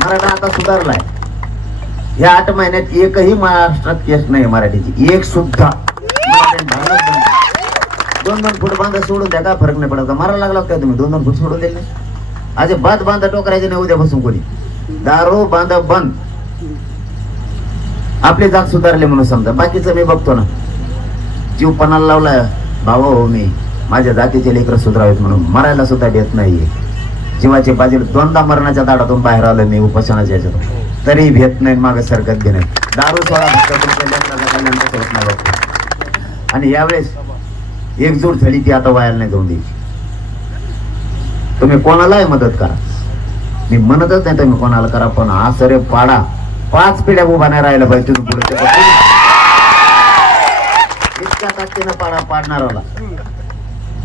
मराठा आता सुधारलाय. या 8 महिन्यात एकही महाराष्ट्रात केस नाही मराठीची, एक सुद्धा. 2-2 फूट बांधा सोडून द्या, काय फरक नाही पडत. मारा लागला काय तुम्ही? 2-2 फूट सोडून दिले. आज बांध बांधा टोकरायचे नाही उद्यापासून कोणी. दारू बांधा बंद. आपली जात सुधारली म्हणून समजा. बाकीचं मी बघतो ना, जीव पणाला लावलाय भावा हो, मी माझ्या जातीचे लेकर सुधारावेत म्हणून मरायला सुद्धा देत नाहीये. जीवाचे बाजील 2दा मरणाच्या दाडातून बाहेर आलं मी उपोषणाच्या याच्यातून, तरी भेट नाही, मागे सरकत बी नाही. दारू सोडा फक्त. आणि यावेळेस एकजूट झाली ती आता वायाला नाही जाऊन द्यायची. तुम्ही कोणालाही मदत करा, मी म्हणतच नाही तुम्ही कोणाला करा, पण आसरे पाडा. 5 पिढ्या उभा नाही राहिला पाहिजे तुम्ही पुढे. इतक्या ताकदीनं पाडा पाडणाराला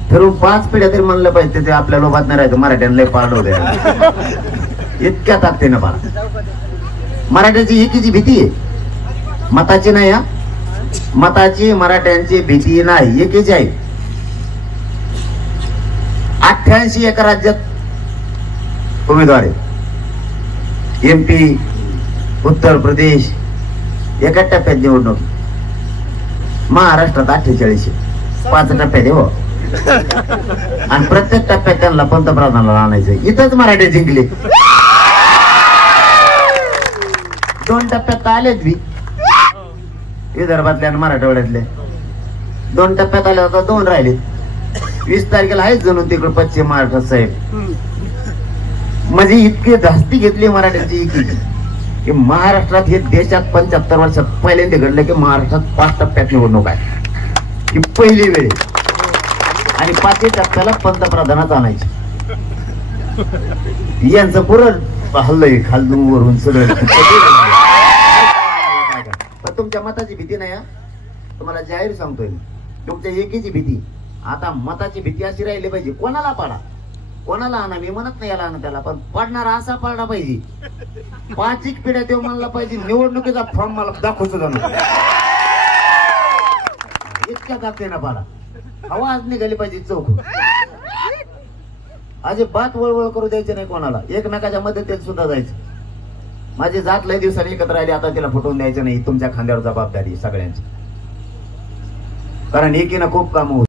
फिरून 5 पिढ्या तरी म्हणलं पाहिजे ते आपल्या लोभात नाही राहायचं. मराठ्यांना लय पाडव द्या, इतक्या ताकदीनं पाडा. मराठ्याची एकीची भीती आहे, मताची नाही. हा मताची मराठ्यांची भीती नाही, एकीची आहे. 88 एका राज्यात उमेदवार आहे. MP, उत्तर प्रदेश एका टप्प्यात निवडणूक. महाराष्ट्रात 48 5 टप्प्यात आहे हो. आणि प्रत्येक टप्प्यात त्यांना पंतप्रधानाला आणायचं. इथंच मराठी जिंकले. 2 टप्प्यात आलेत बी विदर्भातले आणि मराठवाड्यातले. 2 टप्प्यात आले होता, 2 राहिले. 20 तारखेला आहेच जणून तिकडे पश्चिम महाराष्ट्रात साहेब. म्हणजे इतकी धास्ती घेतली मराठ्यांची की महाराष्ट्रात हे देशात 75 वर्षात पहिल्यांदा घडलं की महाराष्ट्रात 5 टप्प्यात निवडणूक आहे. ही पहिली वेळ आणि 5 टप्प्याला पंतप्रधानाच आणायची. यांचं पुरं हल्लय खालदून वरून सगळं. पण तुमच्या मताची भीती नाही. तुम्हाला जाहीर सांगतोय, तुमच्या एकीची भीती. आता मताची भीती अशी राहिली पाहिजे, कोणाला पाडा कोणाला आणा. मी म्हणत नाही याला आणा त्याला, पण पडणारा असा पडला पाहिजे. 5 पिढ्या देव म्हणला पाहिजे. निवडणुकीचा फॉर्म मला दाखवू सुद्धा इतक्या जाते पाडा. आवाज निघाली पाहिजे चौक. अजिबात वळवळ करू द्यायचे नाही कोणाला. एकमेकाच्या मदतीत सुद्धा जायचं. माझी जात लय दिवसांनी एकत्र राहिली, आता तिला फुटवून द्यायचं नाही. तुमच्या खांद्यावर जबाबदारी सगळ्यांची. कारण एकीनं खूप काम होत.